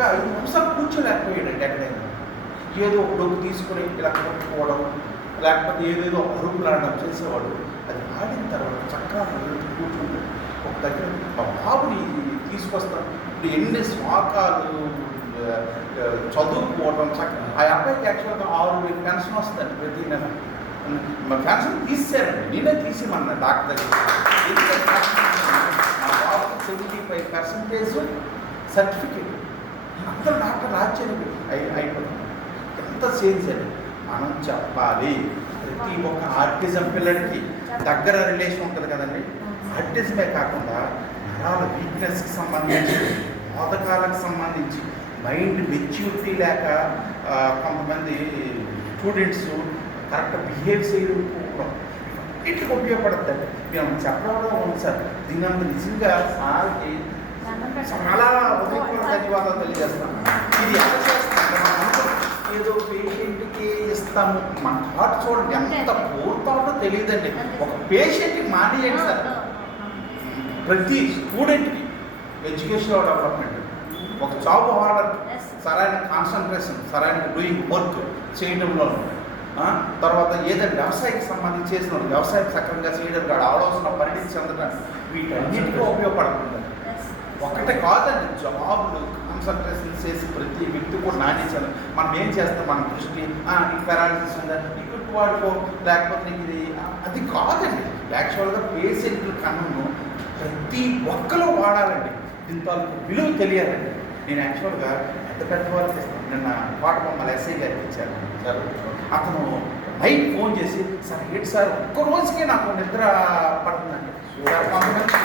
చక్కగా 5 నిమిషాలు కూర్చోలేకపోయాడండి ఎక్కడైనా. ఏదో ఒక డొక్కు తీసుకుని ఇలా కొట్టుకోవడం, లేకపోతే ఏదేదో అరుపులాడడం చేసేవాడు. అది ఆడిన తర్వాత చక్కగా కూర్చుంటాడు ఒక దగ్గర. ఆ బాబుని తీసుకొస్తాను. ఇప్పుడు ఎన్ని శ్లోకాలు చదువుకోవడం చక్కగా. ఆ అబ్బాయికి యాక్చువల్గా 6,000 పెన్షన్ వస్తుంది ప్రతి నెల. మా పెన్షన్ తీసేయాలండి, నేనే తీసేమన్నా డాక్టర్ దగ్గర. మా బాబుకి 75% సర్టిఫికేట్. అందరూ డాక్టర్ అయిపోతుంది. ఎంత చేంజ్ అండి. మనం చెప్పాలి. ప్రతి ఒక్క ఆర్టిజం పిల్లడికి దగ్గర రిలేషన్ ఉంటుంది కదండి. ఆర్టిజమే కాకుండా నరాల వీక్నెస్కి సంబంధించి, బోధకాలకు సంబంధించి, మైండ్ మెచ్యూరిటీ లేక కొంతమంది స్టూడెంట్స్ కరెక్ట్ బిహేవ్ చేయకపోవడం ఇట్లా ఉపయోగపడుతుంది. మేము చెప్పడం ఉంది సార్. దీని నిజంగా సార్కి చాలా ధన్యవాదాలు తెలియజేస్తాను. ఇది ఎలా చేస్తాం? ఏదో పేషెంట్కి ఇస్తాము. మన థాట్ చూడండి ఎంత పూర్తవుతో తెలియదండి. ఒక పేషెంట్కి మానేయండి సార్. ప్రతి స్టూడెంట్కి ఎడ్యుకేషనల్ డెవలప్మెంట్, ఒక జాబ్ హోల్డర్ సరైన కాన్సన్ట్రేషన్, సరైన డూయింగ్ వర్క్ చేయడంలో, తర్వాత ఏదైనా వ్యవసాయకి సంబంధించి చేసిన వ్యవసాయం సక్రమంగా చేయడం కాదు, ఆలోచన పరిణితి చెందడం, వీటన్నిటికీ ఉపయోగపడుతుంది. ఒకటే కాదండి, జాబ్లు కాన్సన్ట్రేషన్ చేసి ప్రతి వ్యక్తి కూడా నాణ్యత. మనం ఏం చేస్తాం? మన దృష్టి నీకు పెరాలసిస్ ఉందా, నీకు వాడుకో, లేకపోతే నీకు ఇది అది కాదండి. యాక్చువల్గా పేషెంట్లు కన్ను ప్రతి ఒక్కరూ వాడాలండి. దీంతో విలువ తెలియాలండి. నేను యాక్చువల్గా పెద్ద వాళ్ళకి ఇస్తాను. నిన్న కోటబొమ్మల ఎస్ఐ గారికి ఇచ్చాను సార్. అతను నైట్ ఫోన్ చేసి, సార్ ఏంటి సార్ ఒక్క రోజుకే నాకు నిద్ర పడుతుందండి. కొంతమందికి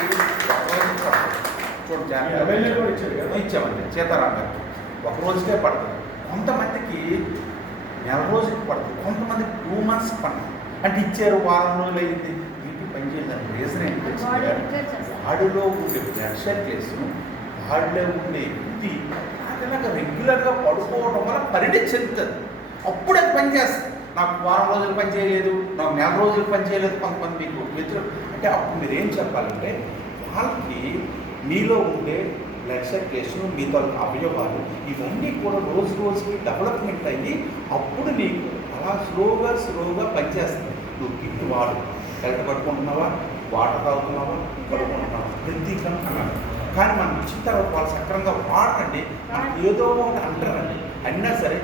ఇచ్చామండి సీతారాం గారికి. ఒక రోజుకే పడుతుంది. కొంతమందికి నెల రోజుకి పడుతుంది. కొంతమందికి 2 months పడుతుంది. అంటే ఇచ్చారు, వారం రోజులు అయింది, వీటికి పనిచేయడానికి రీజన్ ఏంటంటే వాడిలో ఉండే బ్లడ్ సర్క్యులేషన్, వాడిలో ఉండే ఇది అలాగా రెగ్యులర్గా పడుకోవడం వల్ల పరిణితి చెందుతుంది. అప్పుడు అది పనిచేస్తుంది. నాకు వారం రోజులు పని చేయలేదు, నాకు నెల రోజులు పని చేయలేదు. కొంతమంది మీకు మిత్రులు అంటే అప్పుడు మీరు ఏం చెప్పాలంటే, వాళ్ళకి మీలో ఉండే బ్లడ్ సర్క్యులేషన్, మీతో అవయవాలు ఇవన్నీ కూడా రోజు రోజుకి డెవలప్మెంట్ అయ్యి అప్పుడు నీకు అలా స్లోగా పనిచేస్తుంది. నువ్వు కిట్ వాడు, కరెక్ట్ పట్టుకుంటున్నావా, వాటర్ తాగుతున్నావా, పడుకుంటున్నావా, ప్రతి అన్నాడు. కానీ మనం ఇచ్చిన తర్వాత వాళ్ళు సక్రమంగా వాడండి. మనకి ఏదో ఒకటి అంటారండి. అయినా సరే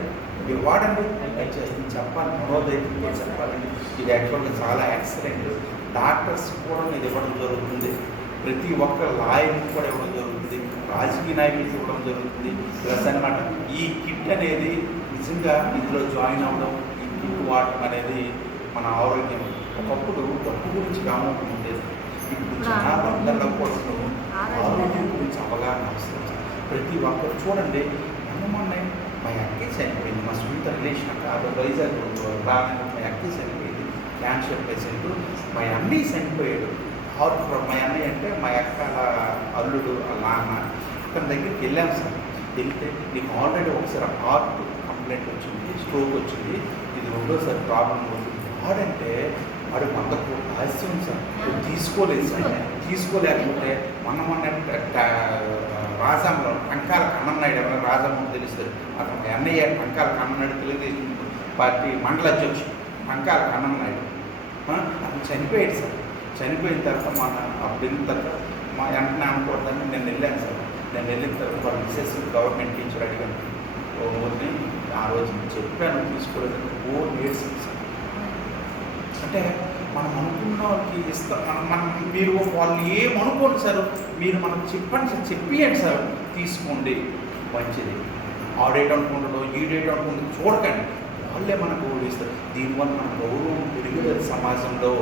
మీరు వాడండి, దయచేస్తుంది చెప్పాలి, మనోదైతే చెప్పాలండి. ఇది యాక్చువల్గా చాలా యాక్సిడెంట్. డాక్టర్స్ కూడా ఇది ఇవ్వడం జరుగుతుంది. ప్రతి ఒక్క లాయర్కి కూడా ఇవ్వడం జరుగుతుంది. రాజకీయ నాయకులకి ఇవ్వడం జరుగుతుంది. ప్లస్ అనమాట ఈ కిట్ అనేది నిజంగా ఇందులో జాయిన్ అవ్వడం, ఈ కిట్ వాడటం అనేది మన ఆరోగ్యం. ఒకప్పుడు డబ్బు గురించి కామం ఉండేది. ఇప్పుడు జనాభా కూడా ఆరోగ్యం గురించి అవగాహన అవసరం. ప్రతి ఒక్కరు చూడండి. మొన్న మా అక్కే చనిపోయింది. మా సొంత రిలేషన్ కాదు, వైజాగ్ రాగానే మా అక్కే చనిపోయింది. Cancer patient. మా అన్నయ్య చనిపోయాడు. హార్ట్ మా అన్నయ్య అంటే మా అక్క అల్లుడు నాన్న. అతని దగ్గరికి వెళ్ళాము సార్. వెళ్తే నీకు ఆల్రెడీ ఒకసారి హార్ట్ కంప్లైంట్ వచ్చింది, స్ట్రోక్ వచ్చింది, ఇది రెండోసారి ప్రాబ్లం అవుతుంది. వాడంటే వాడు 100 కోట్ల ఆలస్యం సార్. తీసుకోలేదు సార్. తీసుకోలేకపోతే మొన్న రాజంలో టంకాల కన్నన్నాయుడు, ఎవరైనా రాజమ్మ తెలుస్తుంది. అతను అన్నయ్య టంకాల కన్నన్నాయుడు, తెలుగుదేశం పార్టీ మండల అధ్యక్షుడు టంకాల కన్నన్నాయుడు. అతను చనిపోయాడు సార్. చనిపోయిన తర్వాత అప్పుడు వెళ్ళిన తర్వాత మా వెంటనే అనుకోవద్దని నేను వెళ్ళాను సార్. నేను వెళ్ళిన తర్వాత వాళ్ళ మిసెస్ గవర్నమెంట్ టీచర్ అడిగాను. ఓన్లీ ఆ రోజు చెప్పాను, తీసుకోలేదు. 4 years సార్. అంటే మనం అనుకున్న వాళ్ళకి ఇస్తాం. మనం మీరు వాళ్ళు ఏమనుకోండి సార్, మీరు మనకు చెప్పండి సార్, చెప్పియండి సార్, తీసుకోండి మంచిది. ఆడేట్ అనుకుంటాడో ఈడేట్ అనుకుంటుందో చూడకండి, వాళ్ళే మనకు ఇస్తారు. దీనివల్ల మన గౌరవం పెరుగుతుంది సమాజంలో.